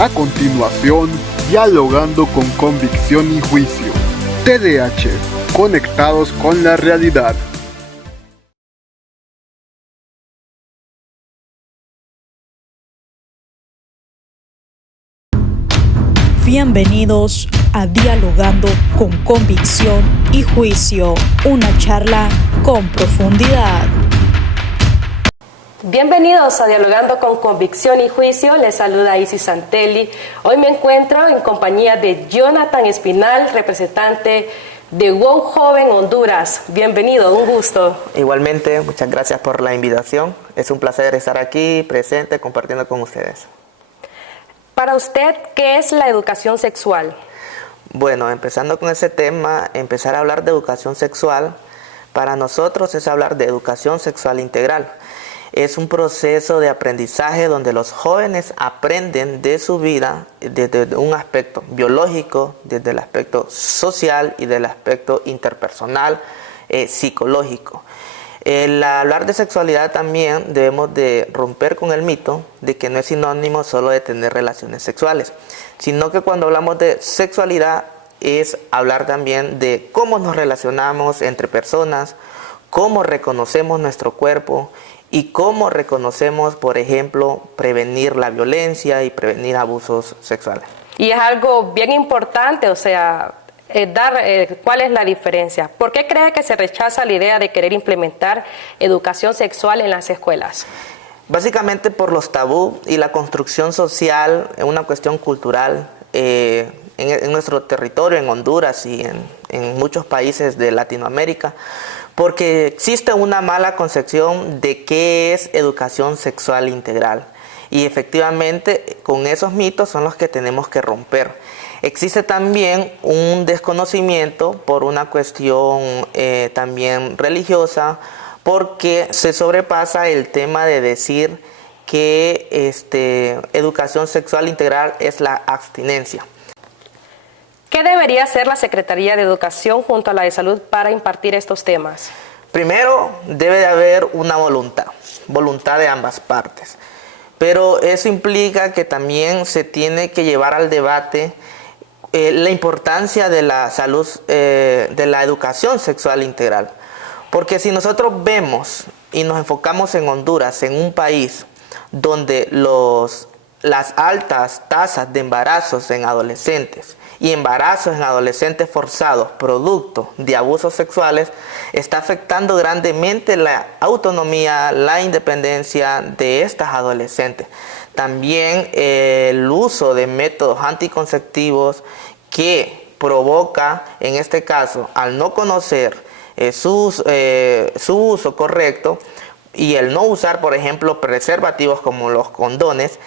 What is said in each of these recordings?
A continuación, dialogando con convicción y juicio. TDH, conectados con la realidad. Bienvenidos a Dialogando con Convicción y Juicio, una charla con profundidad. Bienvenidos a Dialogando con Convicción y Juicio, les saluda Isis Santelli. Hoy me encuentro en compañía de Jonathan Espinal, representante de WOW Joven Honduras. Bienvenido, un gusto. Igualmente, muchas gracias por la invitación. Es un placer estar aquí presente compartiendo con ustedes. Para usted, ¿qué es la educación sexual? Bueno, empezando con ese tema, empezar a hablar de educación sexual, para nosotros es hablar de educación sexual integral. Es un proceso de aprendizaje donde los jóvenes aprenden de su vida desde un aspecto biológico, desde el aspecto social y del aspecto interpersonal, psicológico. Al hablar de sexualidad también debemos de romper con el mito de que no es sinónimo solo de tener relaciones sexuales, sino que cuando hablamos de sexualidad es hablar también de cómo nos relacionamos entre personas, cómo reconocemos nuestro cuerpo y cómo reconocemos, por ejemplo, prevenir la violencia y prevenir abusos sexuales. Y es algo bien importante, o sea, ¿cuál es la diferencia? ¿Por qué cree que se rechaza la idea de querer implementar educación sexual en las escuelas? Básicamente por los tabú y la construcción social, una cuestión cultural en nuestro territorio, en Honduras y en muchos países de Latinoamérica, porque existe una mala concepción de qué es educación sexual integral. Y efectivamente con esos mitos son los que tenemos que romper. Existe también un desconocimiento por una cuestión también religiosa, porque se sobrepasa el tema de decir que educación sexual integral es la abstinencia. ¿Qué debería hacer la Secretaría de Educación junto a la de Salud para impartir estos temas? Primero, debe de haber una voluntad de ambas partes. Pero eso implica que también se tiene que llevar al debate la importancia de la salud, de la educación sexual integral. Porque si nosotros vemos y nos enfocamos en Honduras, en un país donde las altas tasas de embarazos en adolescentes y embarazos en adolescentes forzados, producto de abusos sexuales, está afectando grandemente la autonomía, la independencia de estas adolescentes. También el uso de métodos anticonceptivos que provoca, en este caso, al no conocer su uso correcto y el no usar, por ejemplo, preservativos como los condones,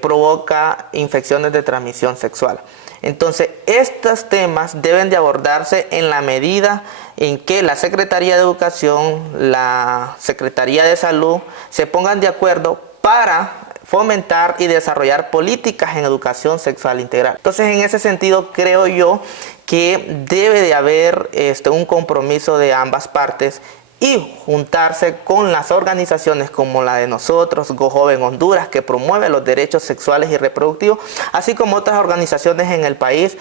provoca infecciones de transmisión sexual. Entonces, estos temas deben de abordarse en la medida en que la Secretaría de Educación, la Secretaría de Salud se pongan de acuerdo para fomentar y desarrollar políticas en educación sexual integral. Entonces, en ese sentido, creo yo que debe de haber un compromiso de ambas partes y juntarse con las organizaciones como la de nosotros, WOW Joven Honduras, que promueve los derechos sexuales y reproductivos, así como otras organizaciones en el país.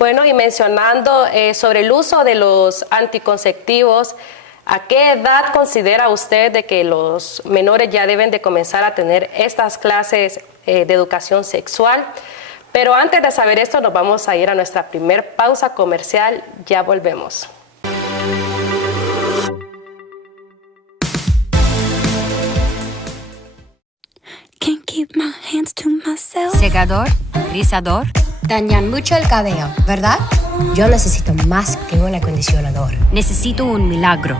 Bueno, y mencionando sobre el uso de los anticonceptivos, ¿a qué edad considera usted de que los menores ya deben de comenzar a tener estas clases de educación sexual? Pero antes de saber esto, nos vamos a ir a nuestra primer pausa comercial. Ya volvemos. Secador, rizador. Dañan mucho el cabello, ¿verdad? Yo necesito más que un acondicionador. Necesito un milagro.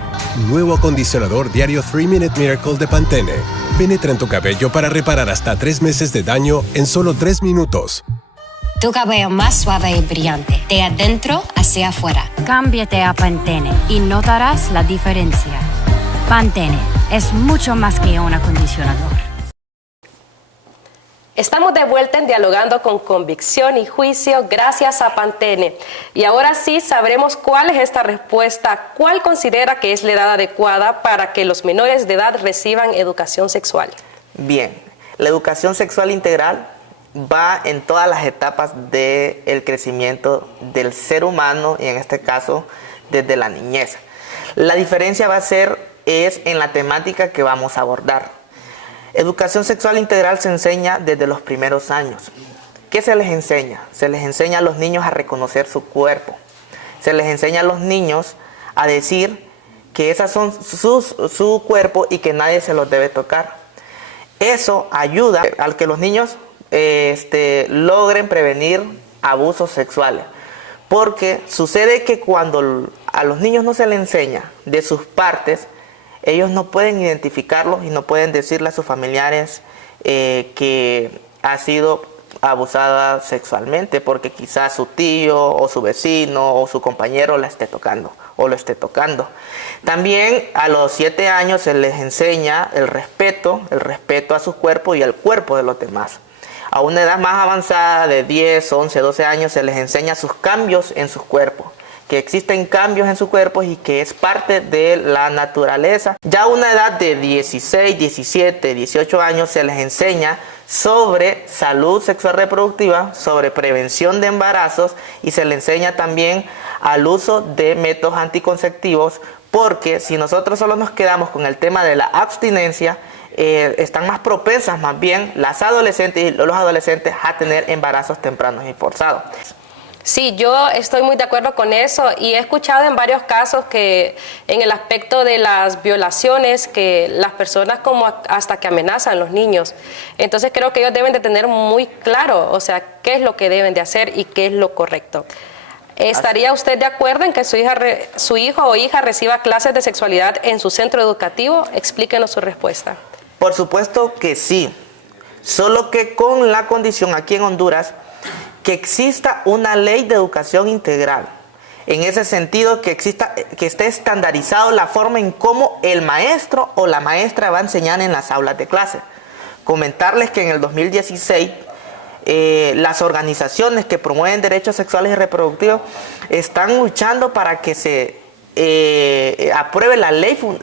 Nuevo acondicionador diario 3-Minute Miracle de Pantene. Penetra en tu cabello para reparar hasta 3 meses de daño en solo 3 minutos. Tu cabello más suave y brillante, de adentro hacia afuera. Cámbiate a Pantene y notarás la diferencia. Pantene es mucho más que un acondicionador. Estamos de vuelta en Dialogando con Convicción y Juicio gracias a Pantene. Y ahora sí sabremos cuál es esta respuesta, cuál considera que es la edad adecuada para que los menores de edad reciban educación sexual. Bien, la educación sexual integral va en todas las etapas del crecimiento del ser humano y en este caso desde la niñez. La diferencia es en la temática que vamos a abordar. Educación sexual integral se enseña desde los primeros años. ¿Qué se les enseña? Se les enseña a los niños a reconocer su cuerpo. Se les enseña a los niños a decir que esas son su cuerpo y que nadie se los debe tocar. Eso ayuda a que los niños logren prevenir abusos sexuales. Porque sucede que cuando a los niños no se les enseña de sus partes, ellos no pueden identificarlos y no pueden decirle a sus familiares que ha sido abusada sexualmente porque quizás su tío o su vecino o su compañero la esté tocando o lo esté tocando. También a los 7 años se les enseña el respeto a su cuerpo y al cuerpo de los demás. A una edad más avanzada de 10, 11, 12 años se les enseña sus cambios en sus cuerpos, que existen cambios en sus cuerpos y que es parte de la naturaleza. Ya a una edad de 16, 17, 18 años se les enseña sobre salud sexual reproductiva, sobre prevención de embarazos y se les enseña también al uso de métodos anticonceptivos, porque si nosotros solo nos quedamos con el tema de la abstinencia, están más propensas más bien las adolescentes y los adolescentes a tener embarazos tempranos y forzados. Sí, yo estoy muy de acuerdo con eso y he escuchado en varios casos que en el aspecto de las violaciones que las personas como hasta que amenazan a los niños. Entonces creo que ellos deben de tener muy claro, o sea, qué es lo que deben de hacer y qué es lo correcto. ¿Estaría usted de acuerdo en que su hijo o hija reciba clases de sexualidad en su centro educativo? Explíquenos su respuesta. Por supuesto que sí, solo que con la condición aquí en Honduras que exista una ley de educación integral. En ese sentido, que esté estandarizado la forma en cómo el maestro o la maestra va a enseñar en las aulas de clase. Comentarles que en el 2016 las organizaciones que promueven derechos sexuales y reproductivos están luchando para que se apruebe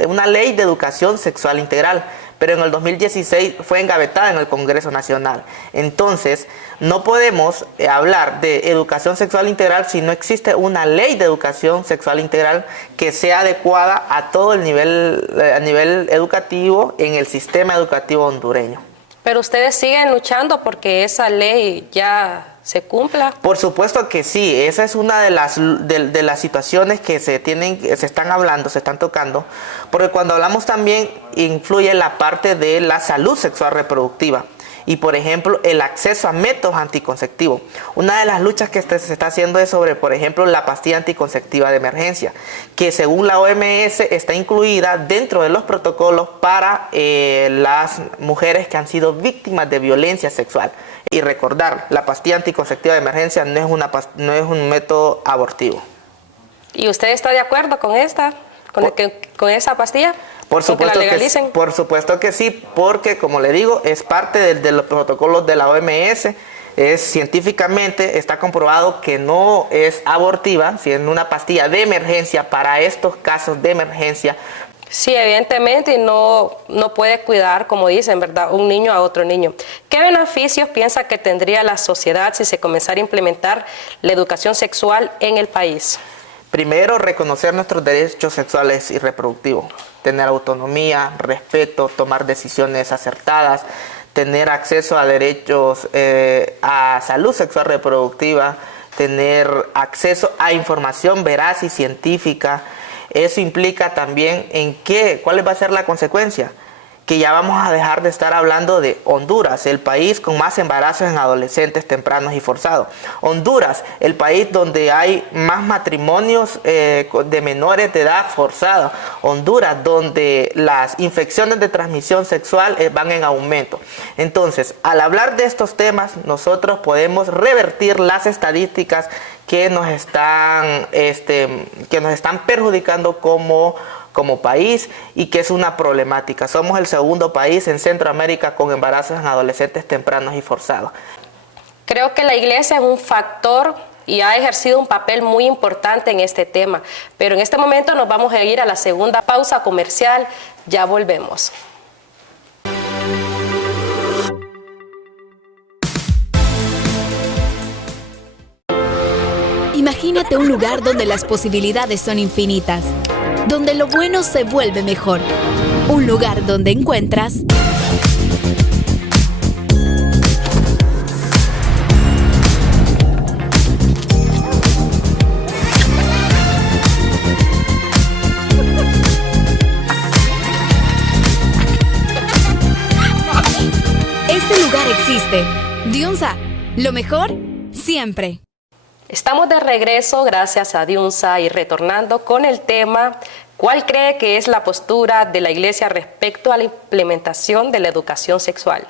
una ley de educación sexual integral, pero en el 2016 fue engavetada en el Congreso Nacional. Entonces, no podemos hablar de educación sexual integral si no existe una ley de educación sexual integral que sea adecuada a todo el nivel educativo en el sistema educativo hondureño. Pero ustedes siguen luchando porque esa ley ya se cumpla. Por supuesto que sí, esa es una de las situaciones que se están tocando, porque cuando hablamos también influye la parte de la salud sexual reproductiva y por ejemplo el acceso a métodos anticonceptivos. Una de las luchas que se está haciendo es sobre, por ejemplo, la pastilla anticonceptiva de emergencia, que según la OMS está incluida dentro de los protocolos para las mujeres que han sido víctimas de violencia sexual. Y recordar, la pastilla anticonceptiva de emergencia no es un método abortivo. ¿Y usted está de acuerdo con con esa pastilla? Por supuesto que sí, porque como le digo, es parte de los protocolos de la OMS. Científicamente está comprobado que no es abortiva, siendo una pastilla de emergencia para estos casos de emergencia. Sí, evidentemente no puede cuidar, como dicen, ¿verdad?, un niño a otro niño. ¿Qué beneficios piensa que tendría la sociedad si se comenzara a implementar la educación sexual en el país? Primero, reconocer nuestros derechos sexuales y reproductivos, tener autonomía, respeto, tomar decisiones acertadas, tener acceso a derechos a salud sexual reproductiva, tener acceso a información veraz y científica. Eso implica también cuál va a ser la consecuencia, que ya vamos a dejar de estar hablando de Honduras, el país con más embarazos en adolescentes tempranos y forzados. Honduras, el país donde hay más matrimonios de menores de edad forzados. Honduras, donde las infecciones de transmisión sexual van en aumento. Entonces, al hablar de estos temas, nosotros podemos revertir las estadísticas que nos están perjudicando como país y que es una problemática. Somos el segundo país en Centroamérica con embarazos en adolescentes tempranos y forzados. Creo que la iglesia es un factor y ha ejercido un papel muy importante en este tema, pero en este momento nos vamos a ir a la segunda pausa comercial. Ya volvemos. Imagínate un lugar donde las posibilidades son infinitas, donde lo bueno se vuelve mejor. Un lugar donde encuentras este lugar existe. Diunsa, lo mejor siempre. Estamos de regreso gracias a Diunsa y retornando con el tema ¿cuál cree que es la postura de la Iglesia respecto a la implementación de la educación sexual?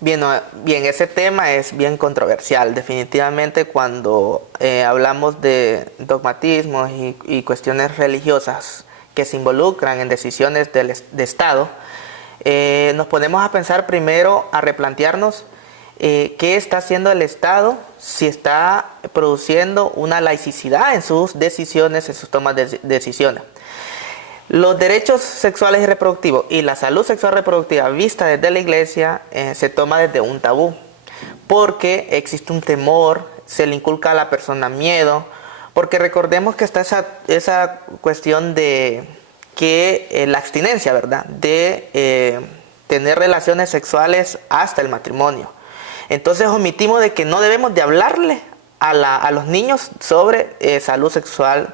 Bien, ese tema es bien controversial. Definitivamente cuando hablamos de dogmatismos y cuestiones religiosas que se involucran en decisiones de Estado, nos ponemos a pensar primero, a replantearnos qué está haciendo el Estado, si está produciendo una laicidad en sus decisiones, en sus tomas de decisiones. Los derechos sexuales y reproductivos y la salud sexual reproductiva vista desde la Iglesia se toma desde un tabú, porque existe un temor, se le inculca a la persona miedo, porque recordemos que está esa cuestión de que la abstinencia, ¿verdad?, de tener relaciones sexuales hasta el matrimonio. Entonces omitimos de que no debemos de hablarle a los niños sobre salud sexual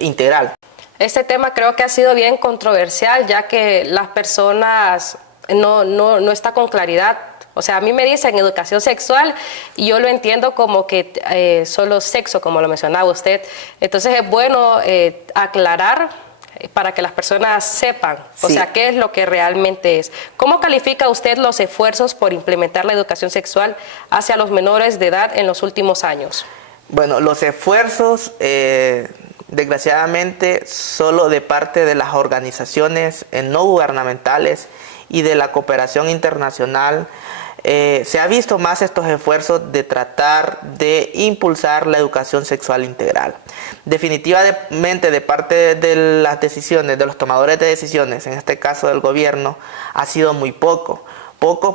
integral. Este tema creo que ha sido bien controversial, ya que las personas no está con claridad. O sea, a mí me dicen educación sexual y yo lo entiendo como que solo sexo, como lo mencionaba usted. Entonces es bueno aclarar para que las personas sepan, o Sí. sea, qué es lo que realmente es. ¿Cómo califica usted los esfuerzos por implementar la educación sexual hacia los menores de edad en los últimos años? Bueno, los esfuerzos, desgraciadamente, solo de parte de las organizaciones no gubernamentales y de la cooperación internacional, se ha visto más estos esfuerzos de tratar de impulsar la educación sexual integral. Definitivamente de parte de las decisiones, de los tomadores de decisiones, en este caso del gobierno, ha sido muy poco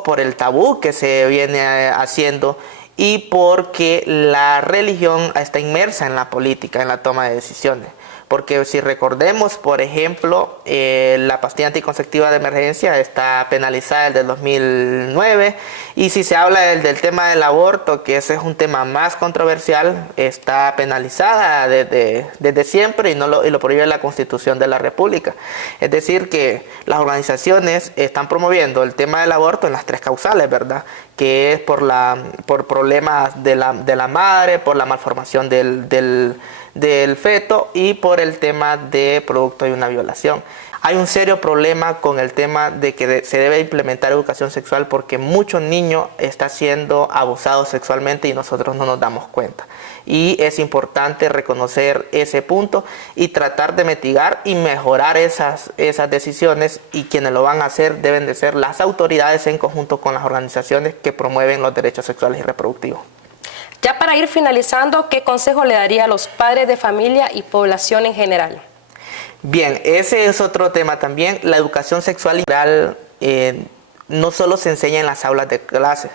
por el tabú que se viene haciendo y porque la religión está inmersa en la política, en la toma de decisiones. Porque si recordemos, por ejemplo, la pastilla anticonceptiva de emergencia está penalizada desde el 2009 y si se habla del tema del aborto, que ese es un tema más controversial, está penalizada desde siempre y lo prohíbe la Constitución de la República. Es decir, que las organizaciones están promoviendo el tema del aborto en las tres causales, ¿verdad?, que es por problemas de la madre, por la malformación del feto y por el tema de producto de una violación. Hay un serio problema con el tema de que se debe implementar educación sexual porque mucho niño está siendo abusado sexualmente y nosotros no nos damos cuenta. Y es importante reconocer ese punto y tratar de mitigar y mejorar esas decisiones, y quienes lo van a hacer deben de ser las autoridades en conjunto con las organizaciones que promueven los derechos sexuales y reproductivos. Ya para ir finalizando, ¿qué consejo le daría a los padres de familia y población en general? Bien, ese es otro tema también. La educación sexual integral no solo se enseña en las aulas de clase.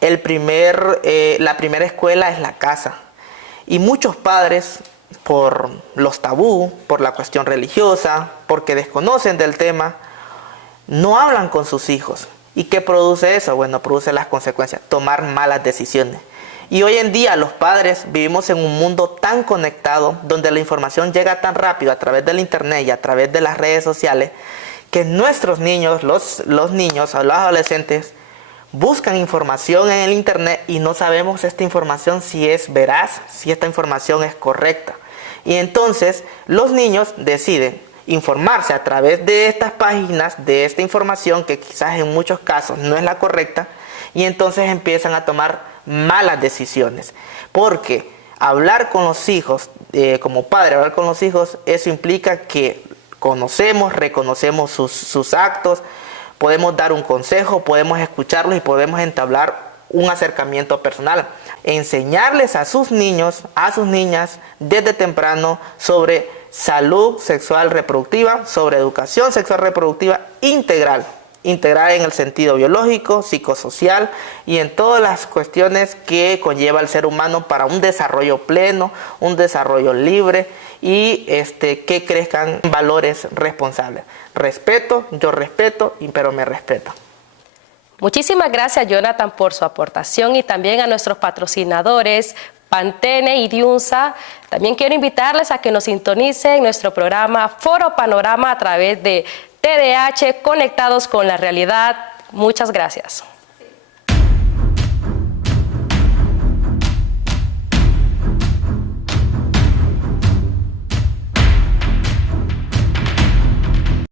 La primera escuela es la casa. Y muchos padres, por los tabú, por la cuestión religiosa, porque desconocen del tema, no hablan con sus hijos. ¿Y qué produce eso? Bueno, produce las consecuencias, tomar malas decisiones. Y hoy en día los padres vivimos en un mundo tan conectado, donde la información llega tan rápido a través del internet y a través de las redes sociales, que nuestros niños, los niños o los adolescentes, buscan información en el internet y no sabemos esta información si es veraz, si esta información es correcta. Y entonces los niños deciden informarse a través de estas páginas, de esta información que quizás en muchos casos no es la correcta, y entonces empiezan a tomar malas decisiones. Porque hablar con los hijos, como padre, hablar con los hijos, eso implica que reconocemos sus actos, podemos dar un consejo, podemos escucharlos y podemos entablar un acercamiento personal. Enseñarles a sus niños, a sus niñas, desde temprano sobre salud sexual reproductiva, sobre educación sexual reproductiva integral. integral en el sentido biológico, psicosocial y en todas las cuestiones que conlleva el ser humano para un desarrollo pleno, un desarrollo libre y que crezcan valores responsables. Respeto, yo respeto, pero me respeto. Muchísimas gracias, Jonathan, por su aportación y también a nuestros patrocinadores Pantene y Diunsa. También quiero invitarles a que nos sintonicen nuestro programa Foro Panorama a través de TDH, Conectados con la Realidad. Muchas gracias.